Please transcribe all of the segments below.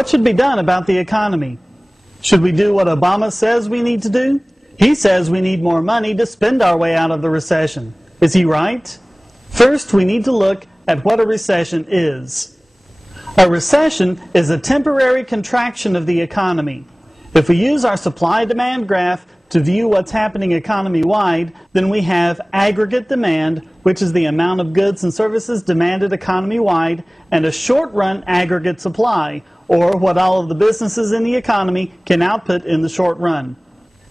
What should be done about the economy? Should we do what Obama says we need to do? He says we need more money to spend our way out of the recession. Is he right? First, we need to look at what a recession is. A recession is a temporary contraction of the economy. If we use our supply-demand graph to view what's happening economy-wide, then we have aggregate demand, which is the amount of goods and services demanded economy-wide, and a short-run aggregate supply, or what all of the businesses in the economy can output in the short run.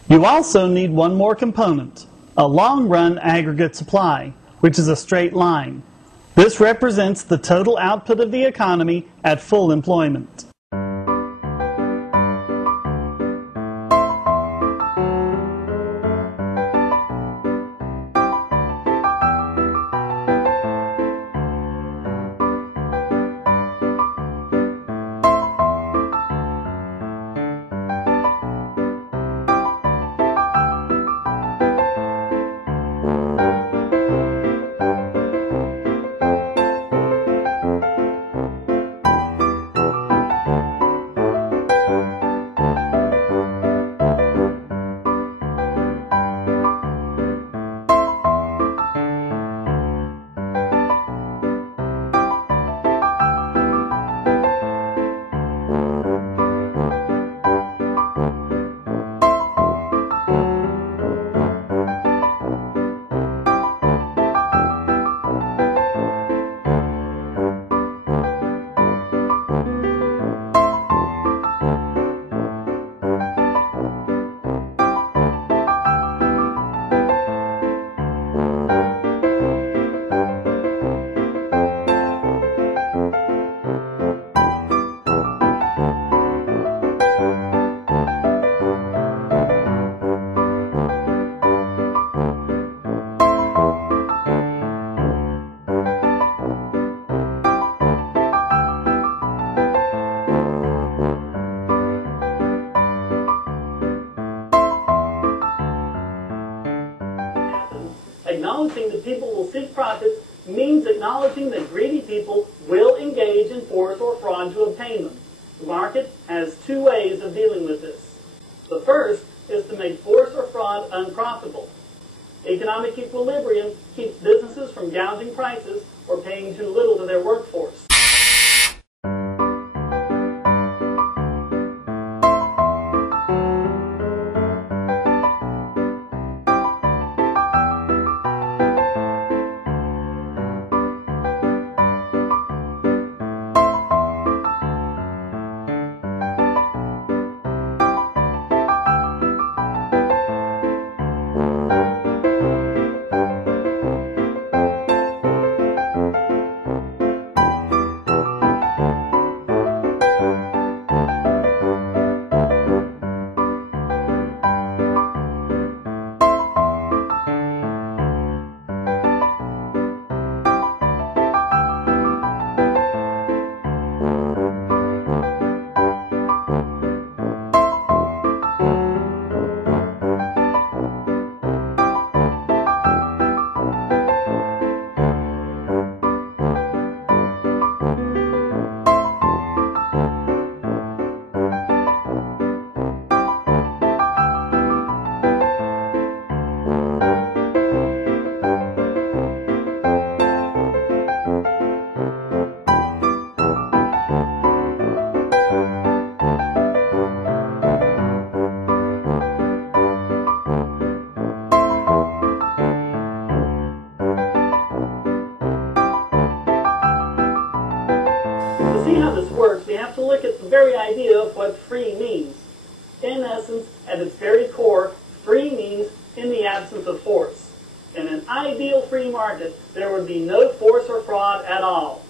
You also need one more component, a long-run aggregate supply, which is a straight line. This represents the total output of the economy at full employment. Acknowledging that people will seek profits means acknowledging that greedy people will engage in force or fraud to obtain them. The market has two ways of dealing with this. The first is to make force or fraud unprofitable. Economic equilibrium keeps businesses from gouging prices or paying too little to their workforce. To see how this works, we have to look at the very idea of what free means. In essence, at its very core, free means in the absence of force. In an ideal free market, there would be no force or fraud at all.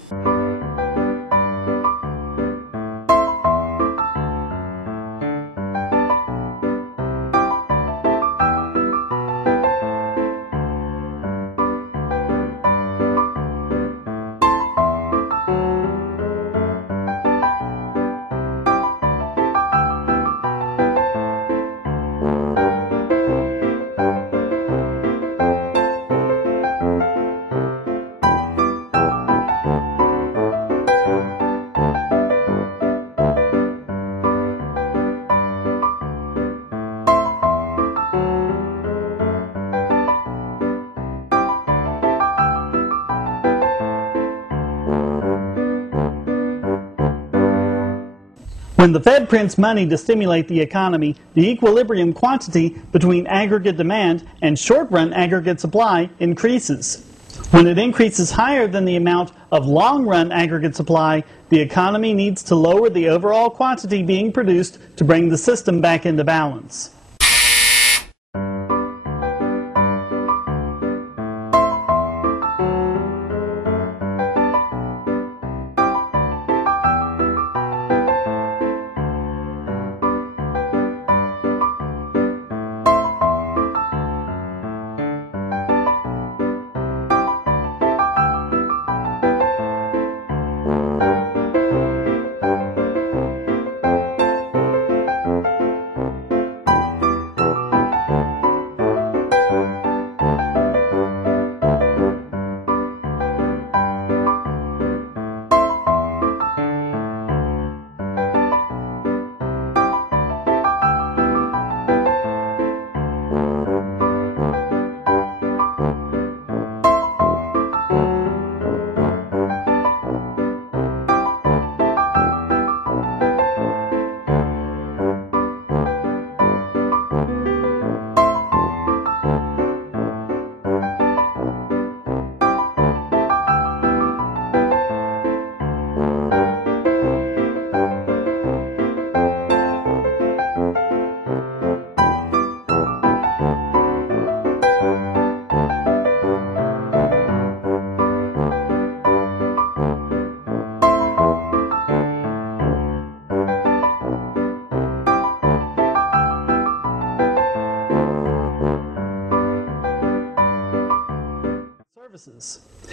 When the Fed prints money to stimulate the economy, the equilibrium quantity between aggregate demand and short-run aggregate supply increases. When it increases higher than the amount of long-run aggregate supply, the economy needs to lower the overall quantity being produced to bring the system back into balance.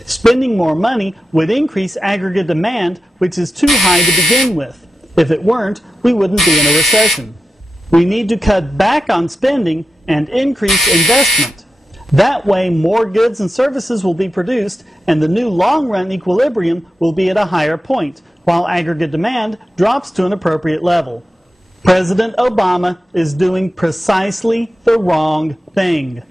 Spending more money would increase aggregate demand, which is too high to begin with. If it weren't, we wouldn't be in a recession. We need to cut back on spending and increase investment. That way, more goods and services will be produced, and the new long-run equilibrium will be at a higher point, while aggregate demand drops to an appropriate level. President Obama is doing precisely the wrong thing.